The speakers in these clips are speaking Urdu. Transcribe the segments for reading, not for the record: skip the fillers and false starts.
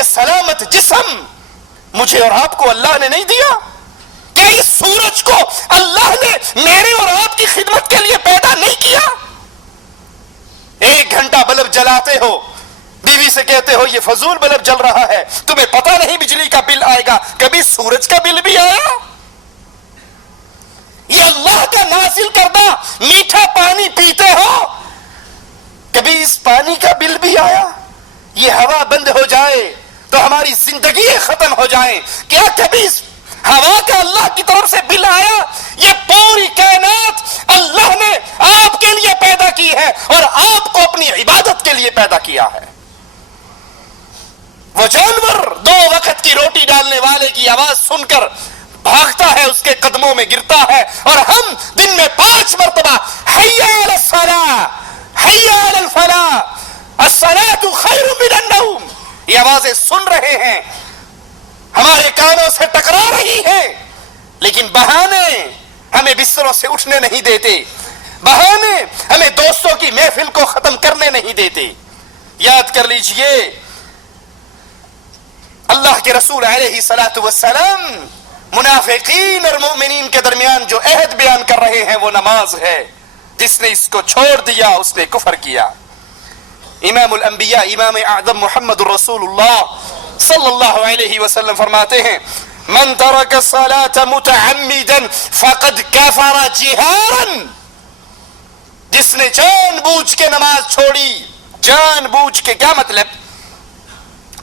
یہ سلامت جسم مجھے اور آپ کو اللہ نے نہیں دیا؟ کیا اس سورج کو اللہ نے میرے اور آپ کی خدمت کے لیے پیدا نہیں کیا؟ 1 گھنٹہ بلب جلاتے ہو، بیوی سے کہتے ہو یہ فضول بلب جل رہا ہے، تمہیں پتہ نہیں بجلی کا بل آئے گا، کبھی سورج کا بل بھی آیا؟ یہ اللہ کا نازل کردہ میٹھا پانی پیتے ہو، کبھی اس پانی کا بل بھی آیا؟ یہ ہوا بند ہو جائے تو ہماری زندگی ختم ہو جائیں، کیا کبھی اس ہوا کا اللہ کی طرف سے بل آیا؟ یہ پوری کائنات اللہ نے آپ کے لیے پیدا کی ہے اور آپ کو اپنی عبادت کے لیے پیدا کیا ہے۔ وہ جانور 2 وقت کی روٹی ڈالنے والے کی آواز سن کر بھاگتا ہے، اس کے قدموں میں گرتا ہے، اور ہم دن میں 5 مرتبہ حی علی الصلاۃ، حی علی الفلاح، الصلاۃ خیر من النوم یہ آوازیں سن رہے ہیں، ہمارے کانوں سے ٹکرا رہی ہیں، لیکن بہانے ہمیں بستروں سے اٹھنے نہیں دیتے، بہانے ہمیں دوستوں کی محفل کو ختم کرنے نہیں دیتے۔ یاد کر لیجئے اللہ کے رسول علیہ الصلوۃ والسلام منافقین اور مومنین کے درمیان جو عہد بیان کر رہے ہیں وہ نماز ہے، جس نے اس کو چھوڑ دیا اس نے کفر کیا۔ امام الانبیاء امام اعظم محمد الرسول اللہ صلی اللہ علیہ وسلم فرماتے ہیں من ترک الصلاة متعمدا فقد کفر جہارا، جس نے جان بوجھ کے نماز چھوڑی، جان بوجھ کے کیا مطلب؟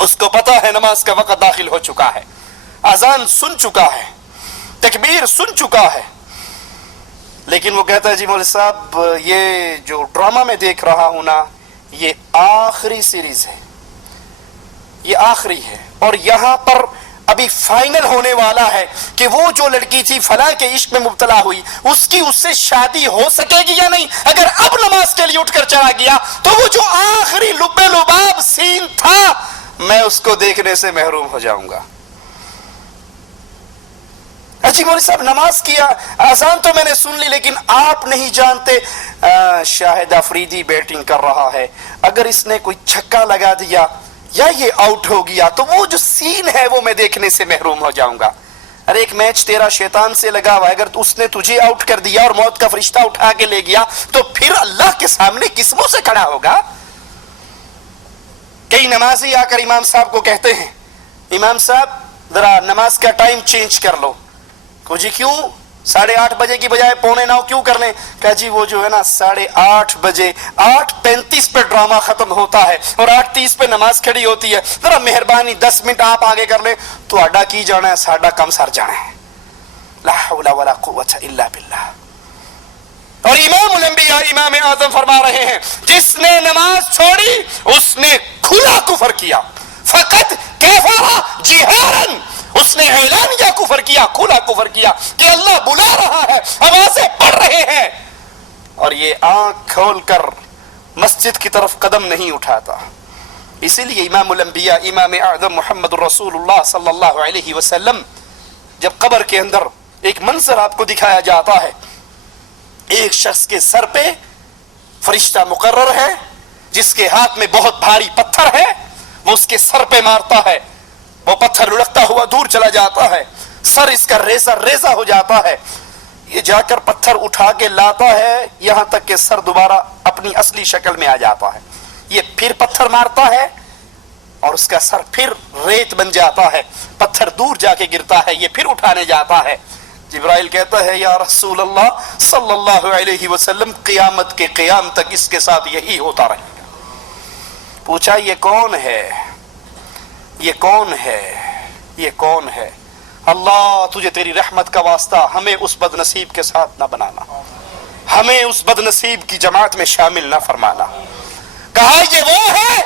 اس کو پتا ہے نماز کا وقت داخل ہو چکا ہے، اذان سن چکا ہے، تکبیر سن چکا ہے، لیکن وہ کہتا ہے جی مولوی صاحب یہ جو ڈرامہ میں دیکھ رہا ہوں نا یہ آخری سیریز ہے، یہ آخری ہے، اور یہاں پر ابھی فائنل ہونے والا ہے کہ وہ جو لڑکی تھی فلاں کے عشق میں مبتلا ہوئی اس کی اس سے شادی ہو سکے گی یا نہیں، اگر اب نماز کے لیے اٹھ کر چلا گیا تو وہ جو آخری لب لباب سین تھا میں اس کو دیکھنے سے محروم ہو جاؤں گا۔ اجی مولوی صاحب نماز کیا، اذان تو میں نے سن لی، لیکن آپ نہیں جانتے شاہد افریدی بیٹنگ کر رہا ہے، اگر اس نے کوئی چھکا لگا دیا یا یہ آؤٹ ہو گیا تو وہ جو سین ہے وہ میں دیکھنے سے محروم ہو جاؤں گا۔ ارے ایک میچ تیرا شیطان سے لگا ہوا ہے، اگر اس نے تجھے آؤٹ کر دیا اور موت کا فرشتہ اٹھا کے لے گیا تو پھر اللہ کے سامنے کس منہ سے کھڑا ہوگا؟ کئی نمازی آ کر امام صاحب کو کہتے ہیں امام صاحب ذرا نماز کا ٹائم چینج کر لو، کو جی کیوں 8:30 بجے کی بجائے 8:45 کیوں کر لیں؟ کہا جی وہ جو ہے نا 8:30 بجے 8:35 پہ ڈرامہ ختم ہوتا ہے اور 8:30 پہ نماز کھڑی ہوتی ہے، ذرا مہربانی 10 منٹ آپ آگے کر لیں تو اڈا کی جانا ہے، ساڈا کم سر جانا ہے۔ لا حول ولا قوت الا باللہ۔ اور امام الانبیاء امام اعظم فرما رہے ہیں جس نے نماز چھوڑی اس نے کھلا کفر کیا، فقط کفر جہارا، اس نے اعلانیہ کفر کیا، کھلا کفر کیا کہ اللہ بلا رہا ہے، آوازیں پڑھ رہے ہیں، اور یہ آنکھ کھول کر مسجد کی طرف قدم نہیں اٹھاتا۔ اسی لیے امام الانبیاء امام اعظم محمد الرسول اللہ صلی اللہ علیہ وسلم جب قبر کے اندر ایک منظر آپ کو دکھایا جاتا ہے، ایک شخص کے سر پہ فرشتہ مقرر ہے جس کے ہاتھ میں بہت بھاری پتھر ہے، وہ اس کے سر پہ مارتا ہے، وہ پتھر لڑکتا ہوا دور چلا جاتا ہے، سر اس کا ریزہ ریزہ ہو جاتا ہے، یہ جا کر پتھر اٹھا کے لاتا ہے یہاں تک کہ سر دوبارہ اپنی اصلی شکل میں آ جاتا ہے، یہ پھر پتھر مارتا ہے اور اس کا سر پھر ریت بن جاتا ہے، پتھر دور جا کے گرتا ہے، یہ پھر اٹھانے جاتا ہے۔ جبرائیل کہتا ہے یا رسول اللہ صلی اللہ علیہ وسلم قیامت کے قیام تک اس کے ساتھ یہی ہوتا رہے گا۔ پوچھا یہ کون ہے؟ یہ کون ہے؟ یہ کون ہے؟ اللہ تجھے تیری رحمت کا واسطہ ہمیں اس بد نصیب کے ساتھ نہ بنانا، ہمیں اس بد نصیب کی جماعت میں شامل نہ فرمانا۔ کہا یہ وہ ہے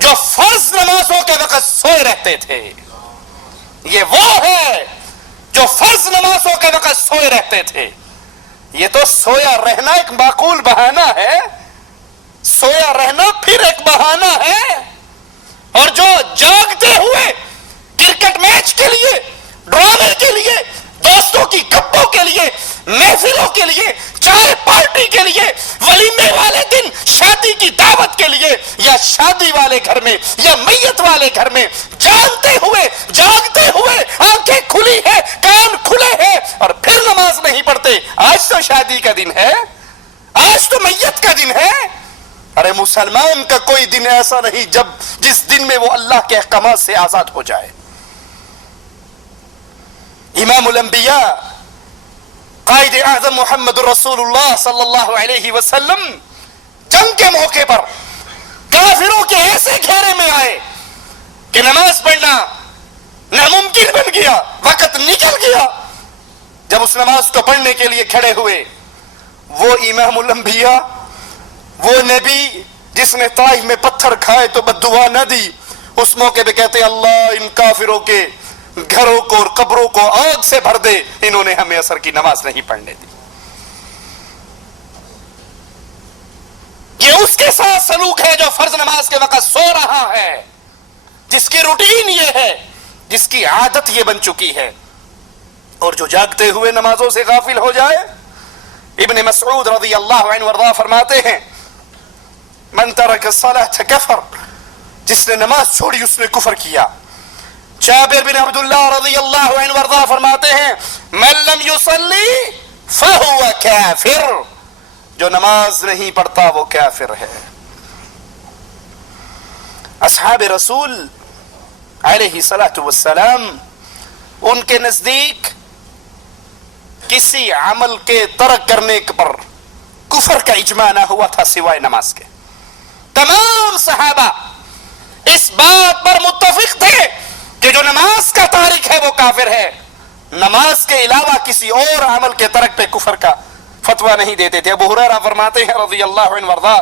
جو فرض نمازوں کے وقت سوئے رہتے تھے، یہ وہ ہے جو فرض نمازوں کے وقت سوئے رہتے تھے۔ یہ تو سویا رہنا ایک معقول بہانہ ہے، سویا رہنا پھر ایک بہانہ ہے، اور جو جاگتے ہوئے کرکٹ میچ کے لیے، ڈرامے کے لیے، دوستوں کی گپوں کے لیے محفلوں کے لیے، چائے پارٹی کے لیے، ولیمے والے دن شادی کی دعوت کے لیے، یا شادی والے گھر میں یا میت والے گھر میں جانتے ہوئے جاگتے ہوئے آنکھیں کھلی ہے، کان کھلے ہیں، اور پھر نماز نہیں پڑھتے؟ آج تو شادی کا دن ہے، آج تو میت کا دن ہے۔ ارے مسلمان کا کوئی دن ایسا نہیں جس دن میں وہ اللہ کے احکامات سے آزاد ہو جائے۔ امام الانبیاء قائد اعظم محمد رسول اللہ صلی اللہ علیہ وسلم جنگ کے موقع پر کافروں کے ایسے گھیرے میں آئے کہ نماز پڑھنا ناممکن بن گیا، وقت نکل گیا۔ جب اس نماز کو پڑھنے کے لیے کھڑے ہوئے، وہ امام الانبیاء، وہ نبی جس نے طائف میں پتھر کھائے تو بددعا نہ دی، اس موقع پہ کہتے ہیں اللہ ان کافروں کے گھروں کو اور قبروں کو آگ سے بھر دے، انہوں نے ہمیں عصر کی نماز نہیں پڑھنے دی۔ یہ اس کے ساتھ سلوک ہے جو فرض نماز کے وقت سو رہا ہے، جس کی روٹین یہ ہے، جس کی عادت یہ بن چکی ہے، اور جو جاگتے ہوئے نمازوں سے غافل ہو جائے۔ ابن مسعود رضی اللہ عنہ وارضاہ فرماتے ہیں من ترک الصلاۃ کفر، جس نے نماز چھوڑی اس نے کفر کیا۔ جابر بن عبداللہ رضی اللہ عنہ وارضاہ فرماتے ہیں من لم یصلی فہو کافر، جو نماز نہیں پڑھتا وہ کافر ہے۔ اصحاب رسول علیہ الصلاۃ والسلام، ان کے نزدیک کسی عمل کے ترک کرنے پر کفر کا اجماع نہ ہوا تھا سوائے نماز کے۔ تمام صحابہ اس بات پر متفق تھے کہ جو نماز کا تارک ہے وہ کافر ہے، نماز کے علاوہ کسی اور عمل کے ترک پہ کفر کا فتویٰ نہیں دیتے تھے۔ ابو ہریرہ فرماتے ہیں رضی اللہ عنہ وارضاہ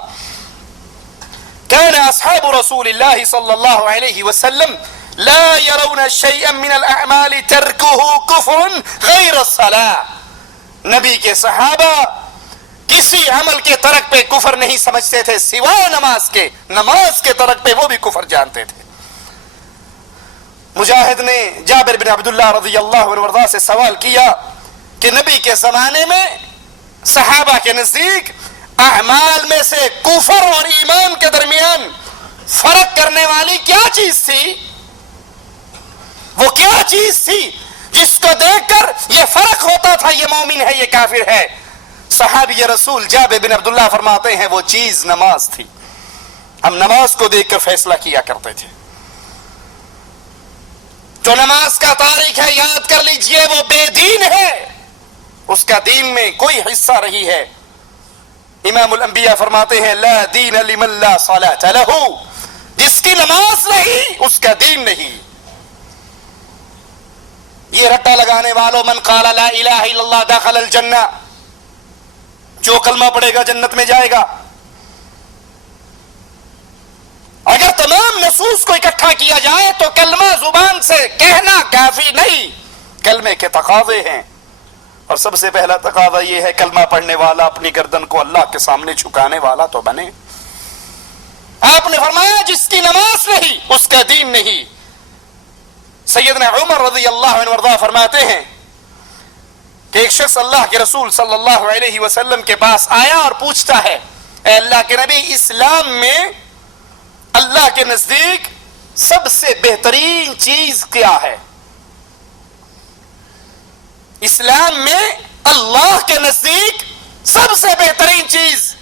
كان اصحاب رسول اللہ صلی اللہ علیہ وسلم لا يرون شيئا من الاعمال تركه كفر غير الصلاة، نبی کے صحابہ کسی عمل کے ترک پہ کفر نہیں سمجھتے تھے سوائے نماز کے، نماز کے ترک پہ وہ بھی کفر جانتے تھے۔ مجاہد نے جابر بن عبداللہ رضی اللہ عنہ وارضاہ سے سوال کیا کہ نبی کے زمانے میں صحابہ کے نزدیک اعمال میں سے کفر اور ایمان کے درمیان فرق کرنے والی کیا چیز تھی؟ وہ کیا چیز تھی جس کو دیکھ کر یہ فرق ہوتا تھا یہ مومن ہے یہ کافر ہے؟ صحابی رسول جابر بن عبداللہ فرماتے ہیں وہ چیز نماز تھی، ہم نماز کو دیکھ کر فیصلہ کیا کرتے تھے۔ جو نماز کا تارک ہے یاد کر لیجئے وہ بے دین ہے، اس کا دین میں کوئی حصہ نہیں ہے۔ امام الانبیاء فرماتے ہیں لا دین لمن لا صلاۃ لہ، جس کی نماز نہیں اس کا دین نہیں۔ یہ رٹا لگانے والوں من قال لا الہ الا اللہ دخل الجنہ، جو کلمہ پڑھے گا جنت میں جائے گا۔ اگر تمام نصوص کو اکٹھا کیا جائے تو کلمہ زبان سے کہنا کافی نہیں، کلمے کے تقاضے ہیں، اور سب سے پہلا تقاضا یہ ہے کلمہ پڑھنے والا اپنی گردن کو اللہ کے سامنے جھکانے والا تو بنے۔ آپ نے فرمایا جس کی نماز نہیں اس کا دین نہیں۔ سیدنا عمر رضی اللہ عنہ وارضاہ فرماتے ہیں کہ ایک شخص اللہ کے رسول صلی اللہ علیہ وسلم کے پاس آیا اور پوچھتا ہے اے اللہ کے نبی، اسلام میں اللہ کے نزدیک سب سے بہترین چیز کیا ہے؟ اسلام میں اللہ کے نزدیک سب سے بہترین چیز؟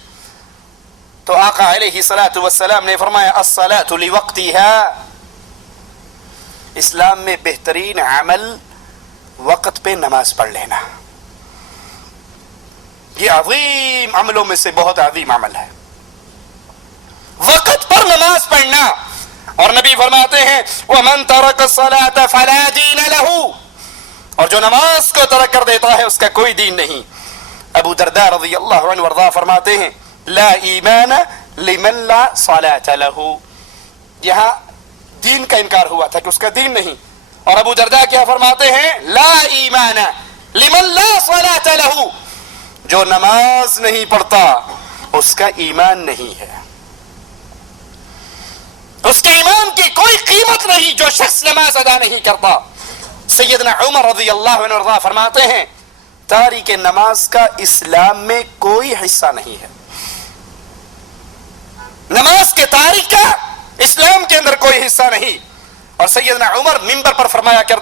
تو آقا علیہ الصلوۃ والسلام نے فرمایا الصلاۃ لوقتها، اسلام میں بہترین عمل وقت پہ نماز پڑھ لینا۔ یہ عظیم عملوں میں سے بہت عظیم عمل ہے، وقت پر نماز پڑھنا۔ اور نبی فرماتے ہیں وَمَن تَرَكَ الصَّلَاةَ فَلَا دِينَ لَهُ، اور جو نماز کو ترک کر دیتا ہے اس کا کوئی دین نہیں۔ ابو درداء رضی اللہ عنہ وارضاہ فرماتے ہیں لا ایمان لمن لا صلاة له، یہاں دین کا انکار ہوا تھا کہ اس کا دین نہیں، اور ابو درداء کیا فرماتے ہیں لا ایمان لمن لا صلاة له، جو نماز نہیں پڑھتا اس کا ایمان نہیں ہے، اس کے ایمان کی کوئی قیمت نہیں جو شخص نماز ادا نہیں کرتا۔ سیدنا عمر رضی اللہ عنہ فرماتے ہیں تاریک نماز کا اسلام میں کوئی حصہ نہیں ہے. نماز کے تاریک کا اسلام کے اندر کوئی حصہ نہیں. اور سیدنا عمر منبر پر فرمایا کرتے